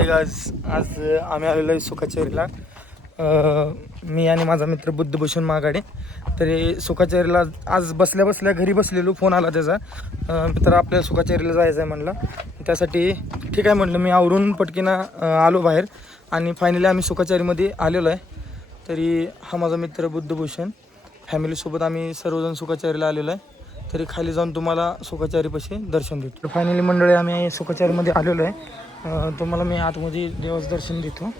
हाय गाज आज आम्ही आलेलो आहे सुखाचेरीला. मी आणि माझा मित्र बुद्धभूषण माघाडे. तरी सुखाचेरीला आज बसल्या बसल्या घरी बसलेलो फोन आला त्याचा. तर मित्र आपल्याला सुखाचेरीला जायचं आहे म्हणलं. त्यासाठी ठीक आहे म्हटलं मी आवरून पटकीनं आलो बाहेर. आणि फायनली आम्ही सुखाचेरीमध्ये आलेलो आहे. तरी हा माझा मित्र बुद्धभूषण फॅमिलीसोबत आम्ही सर्वजण सुखाचारीला आलेलो आहे. तरी खाली जाऊन तुम्हाला सुखाचारीपाशी दर्शन देतो. फायनली मंडळी आम्ही सुखाचारीमध्ये आलेलो आहे. तुम्हाला मी आतमध्ये देवाचं दर्शन देतो.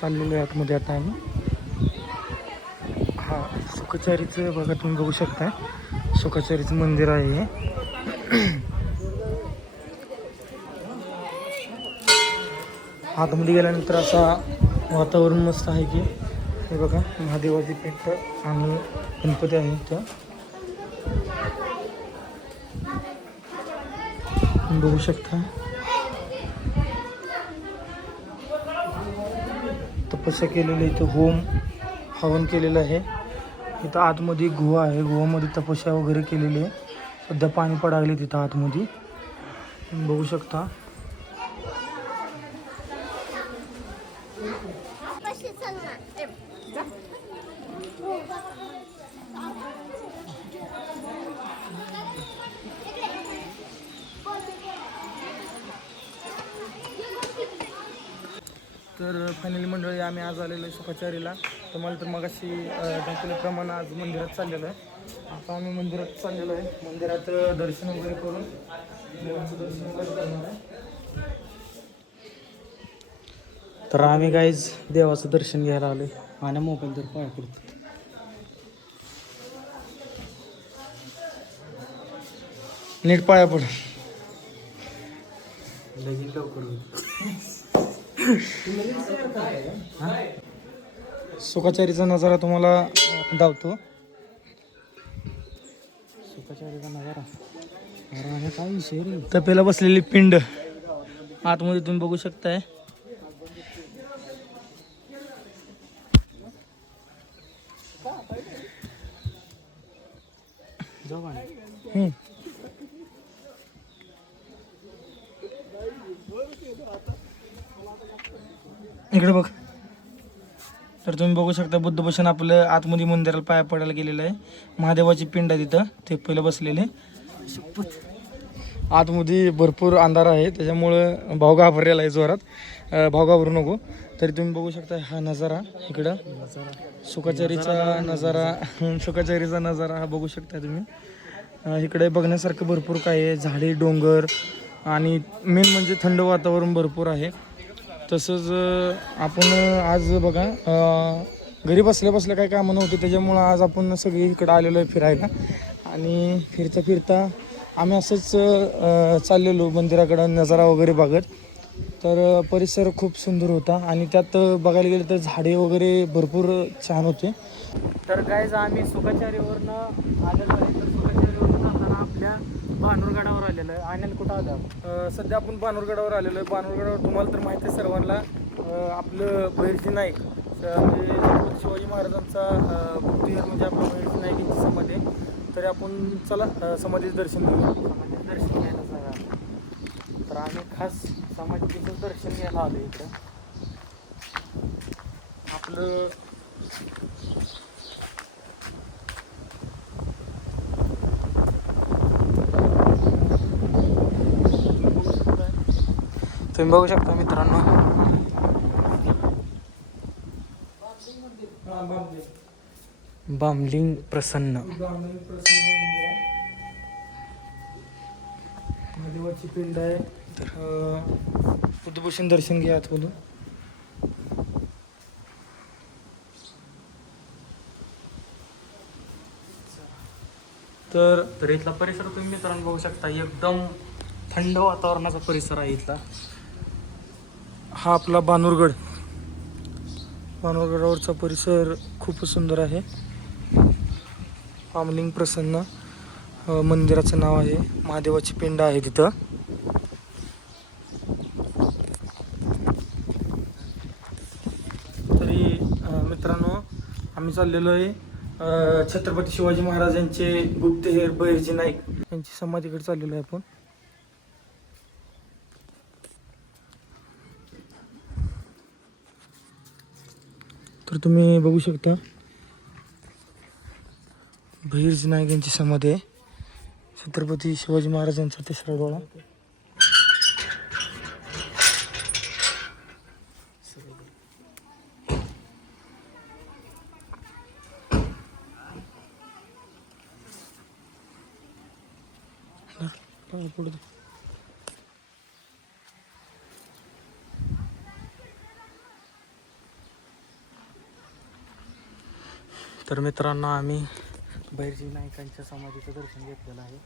चाललेलो आहे आतमध्ये आता आम्ही. हां सुखाचारीचं बघा तुम्ही बघू शकता सुखचारीचं मंदिर आहे हे. आतमध्ये गेल्यानंतर असा वातावरण मस्त आहे की हे बघा महादेवाची पेट आणि गणपती आहे इथं. बघू शकता. तपस्या केलेलं इथं होम हवन केलेलं आहे. इथं आतमध्ये गुहा आहे. गुहामध्ये तपस्या वगैरे केलेली आहे. सध्या पाणी पडाले तिथं आतमध्ये. बघू शकता. तर फायनली मंडळी आम्ही आज आलेलो आहे सुखाचारीला. तर मग अशी दाखवल्याप्रमाणे आज मंदिरात चाललेलो आहे. आता आम्ही मंदिरात चाललेलो आहे. मंदिरात दर्शन वगैरे करून देवाचं दर्शन वगैरे करणार आहे. तर आम्ही काहीच देवाचं दर्शन घ्यायला आलोय. आणि मोबाईल तर पाय पडतो. नीट पाया पड. लगीन लवकर सुखाचारीचा नजारा तुम्हाला धावतो दावतो. सुखाचारीचा नजारा. काय विषय तपेला बसलेली पिंड. आतमध्ये तुम्ही बघू शकताय. हम्म. इकडे बघ. तर तुम्ही बघू शकता बुद्धभूषण आपलं आतमध्ये मंदिराला पाया पडायला गेलेलं आहे. महादेवाची पिंड आहे तिथं ते पहिलं बसलेले. आतमध्ये भरपूर अंधार आहे त्याच्यामुळं भाव घाबरलेला आहे जोरात. भाव घाबरू नको. तरी तुम्ही बघू शकता हा नजारा इकडं. सुखाचारीचा नजारा सुखाचारीचा नजारा हा बघू शकता तुम्ही. इकडे बघण्यासारखं भरपूर काय आहे. झाडे डोंगर आणि मेन म्हणजे थंड वातावरण भरपूर आहे. तसंच आपण आज बघा घरी बसल्या बसल्या काय कामं नव्हते त्याच्यामुळं आज आपण सगळी इकडं आलेलो आहे फिरायला. आणि फिरता फिरता आम्ही असंच चाललेलो मंदिराकडं नजारा वगैरे बघत. तर परिसर खूप सुंदर होता आणि त्यात बघायला गेलं तर झाडे वगैरे भरपूर छान होते. तर काय आम्ही सुखाचारीवरनं आलेलो आहे. तर सुखाचारीवरून जाताना आपल्या भानूरगडावर आलेलो आहे. आनंद कुठं आला? सध्या आपण भानूरगडावर आलेलो आहे. भानूरगडावर तुम्हाला तर माहिती आहे सर्वांना. आपलं बहिर्जी नाईक म्हणजे शिवाजी महाराजांचा बुद्धिवीर म्हणजे आपलं बहिर्जी नाईक यांची समाधी. तरी आपण चला समाधीचं दर्शन घेऊ समाधीचं दर्शन घ्यायला जाऊया. तर आम्ही खास समाधीचं दर्शन घ्यायला आलो इकडं. आपलं तुम्ही बघू शकता मित्रांनो. बामलिंग प्रसन्न. महादेवाची पिंड आहे. तर बुद्धभूषण दर्शन घ्या आतमधून. तर तर इथला परिसर तुम्ही मित्रांनो बघू शकता. एकदम थंड वातावरणाचा परिसर आहे इथला. हा आपला बानूरगड. बानूरगडावरचा परिसर खूपच सुंदर आहे. पामलिंग प्रसन्न मंदिराचं नाव आहे. महादेवाची पिंड आहे तिथं. तरी मित्रांनो आम्ही चाललेलो आहे छत्रपती शिवाजी महाराज यांचे गुप्तहेर बहिर्जी नाईक यांची समाधीकडे चाललेलो आहे आपण. तर तुम्ही बघू शकता. भैरजी नाईक यांची समाधी आहे. छत्रपती शिवाजी महाराजांचा तिसरा डोळा पुढे तर मित्रांनो आम्ही बैरजी नायकांच्या समाधीचं दर्शन घेतलेलं आहे.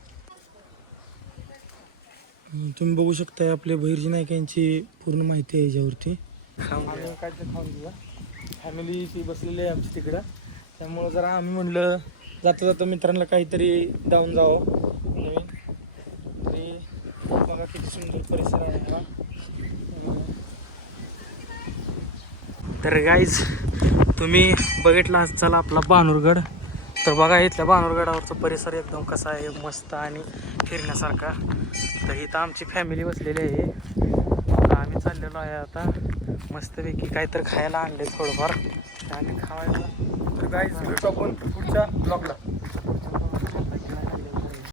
तुम्ही बघू शकता आपल्या भैरजी नाईक यांची पूर्ण माहिती आहे याच्यावरती. आम्ही काय खाऊन घेऊया. फॅमिली ती बसलेली आहे आमची तिकडं. त्यामुळं जरा आम्ही म्हणलं जाता जाता मित्रांना काहीतरी जाऊन जावं. नवीन. तरी बघा किती सुंदर परिसर आहे हा. तर गाईज तुम्ही बघितला असाल आपला बानूरगड तर बघा इथल्या बानूरगडावरचा परिसर एकदम कसा आहे मस्त आणि फिरण्यासारखा. तर इथं आमची फॅमिली बसलेली आहे. आम्ही चाललेलो आहे आता. मस्तपैकी काहीतरी खायला आणले थोडंफार. आणि खावायला. तर गाईज भेटू आपण पुढच्या ब्लॉगला